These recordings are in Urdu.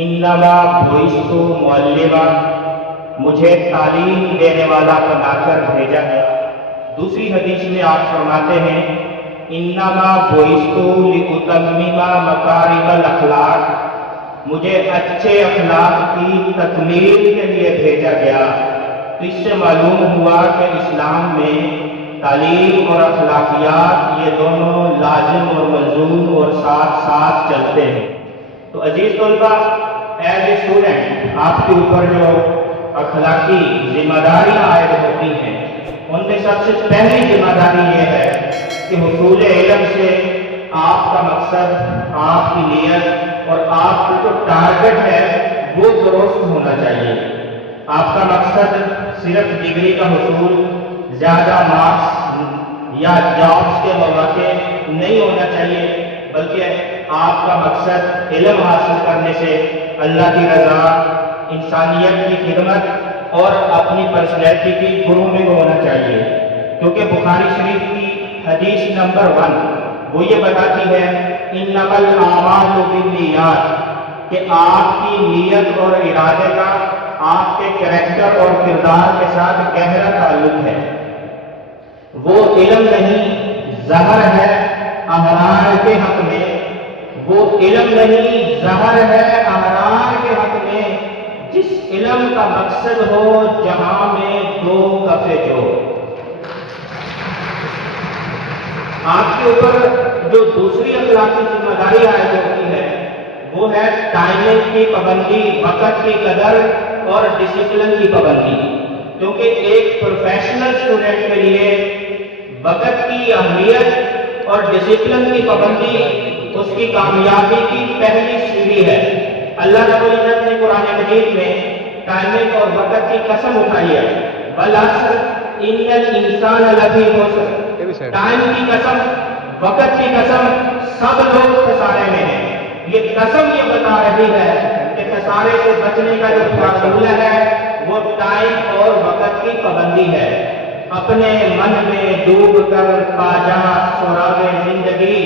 انما بعثت معلما، مجھے تعلیم دینے والا بنا کر بھیجا گیا۔ دوسری حدیث میں آپ فرماتے ہیں انما بعثت لاتمم مکارم الاخلاق، مجھے اچھے اخلاق کی تکمیل کے لیے بھیجا گیا۔ تو اس سے معلوم ہوا کہ اسلام میں تعلیم اور اخلاقیات یہ دونوں لازم اور ملزوم اور ساتھ ساتھ چلتے ہیں۔ تو عزیز طلبہ، ایز اے اسٹوڈنٹ آپ کے اوپر جو اخلاقی ذمہ داریاں عائد ہوتی ہیں، ان میں سب سے پہلی ذمہ داری یہ ہے کہ حصول علم سے آپ کا مقصد، آپ کی نیت اور آپ کا جو ٹارگٹ ہے وہ درست ہونا چاہیے۔ آپ کا مقصد صرف ڈگری کا حصول، زیادہ مارکس یا جابس کے مواقع نہیں ہونا چاہیے، بلکہ آپ کا مقصد علم حاصل کرنے سے اللہ کی رضا، انسانیت کی خدمت اور اپنی پرسنالٹی کی گرومنگ ہونا چاہیے۔ کیونکہ بخاری شریف کی حدیث نمبر 1 وہ یہ بتاتی ہے انما الاعمال بالنیات، کہ آپ کی نیت اور ارادے کا آپ کے کریکٹر اور کردار کے ساتھ گہرا تعلق ہے۔ وہ علم نہیں زہر ہے احرار کے حق میں، وہ علم نہیں زہر ہے احرار کے حق میں، جس علم کا مقصد ہو جہاں میں دو کفے جو۔ آپ کے اوپر جو دوسری اخلاقی ذمہ داری عائد ہوتی ہے وہ ہے ٹائمنگ کی پابندی، وقت کی قدر اور ڈسپلن کی پابندی۔ کیونکہ ایک پروفیشنل اسٹوڈنٹ کے لیے وقت کی اہمیت اور ڈسپلن کی پابندی اس کی کامیابی کی پہلی سیڑھی ہے۔ اللہ رب العزت نے قرآن مجید میں ٹائمنگ اور وقت کی قسم اٹھائی ہے، والعصر ان الانسان لفی خسر، ٹائم کی قسم، وقت کی قسم، سب لوگ خسارے میں ہیں۔ یہ قسم یہ بتا رہی ہے کہ خسارے سے بچنے کا جو فارمولہ ہے وہ ٹائم اور وقت کی پابندی ہے۔ اپنے من میں ڈوب کر پا جا سراغ زندگی،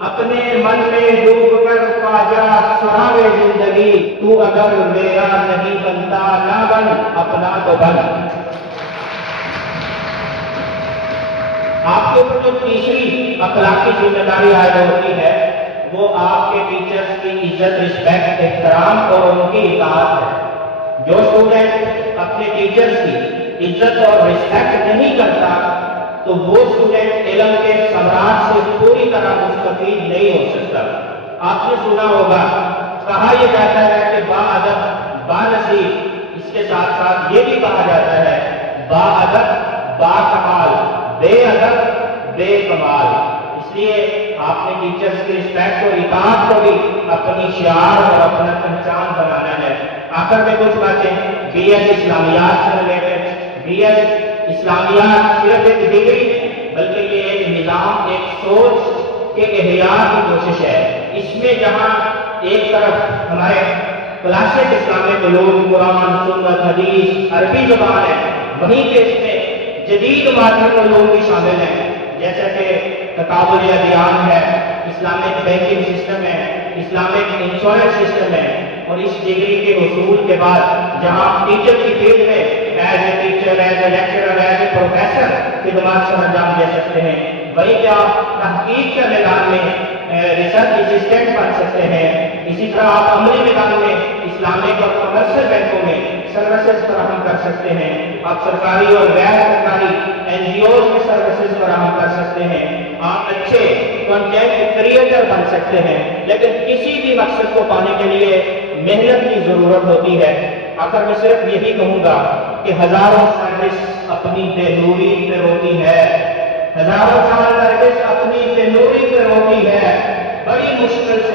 اپنے من میں ڈوب کر پا جا سراغ زندگی، تو اگر میرا نہیں بنتا نہ بن، اپنا تو بن۔ آپ کے اوپر جو تیسری اخلاقی ذمہ داری عائد ہوتی ہے وہ آپ کے ٹیچرز کی عزت، رسپیکٹ، احترام اور ان کی اطاعت ہے۔ جو اسٹوڈنٹ اپنے ٹیچرز کی عزت اور رسپیکٹ نہیں کرتا تو وہ اسٹوڈنٹ علم کے ثمرات سے پوری طرح مستفید نہیں ہو سکتا۔ آپ نے سنا ہوگا، کہا یہ جاتا ہے کہ با ادب با نصیب، اس کے ساتھ ساتھ یہ بھی کہا جاتا ہے با ادب با کمال، بے ادب بے کمال۔ اس لیے آپ نے ٹیچرز کی رسپیکٹ اور اطاعت کو بھی اپنی شعار اور اپنا پہچان بنانا ہے۔ آخر میں کچھ باتیں بی ایس اسلامیات سے ریلیٹڈ۔ بی ایس اسلامیات صرف ایک ڈگری بلکہ یہ ایک نظام، ایک سوچ کے احیاء کی کوشش ہے۔ اس میں جہاں ایک طرف ہمارے کلاسک اسلامک علوم، قرآن، سنت، حدیث، عربی زبان ہے، وہیں پہ اس میں جدید ماڈرن علوم بھی شامل ہیں، جیسا کہ تقابل ادیان ہے، اسلامک بینکنگ سسٹم ہے، اسلامک انشورنس سسٹم ہے۔ اور اس ڈگری کے حصول کے بعد جہاں ٹیچر کی فیلڈ میں as a teacher, as a lecturer, as a professor خدمات سر انجام دے سکتے ہیں، وہیں کیا تحقیق کے میدان میں ریسرچ اسسٹنٹ بن سکتے ہیں۔ اسی طرح آپ عملی میدان میں اسلامک اور کمرشل بینکوں میں سروسز فراہم کر سکتے ہیں۔ آپ سرکاری اور غیر سرکاری NGOs میں سروسز فراہم کر سکتے ہیں۔ آپ اچھے کنٹینٹ کریٹر بن سکتے ہیں۔ لیکن کسی بھی مقصد کو پانے کے لیے محنت کی ضرورت ہوتی ہے۔ آخر میں صرف یہی کہوں گا کہ ہزاروں سروس اپنی بے-نوری پہ روتی ہے، ہزاروں سال سروس اپنی بے-نوری پہ روتی ہے، بڑی مشکل سے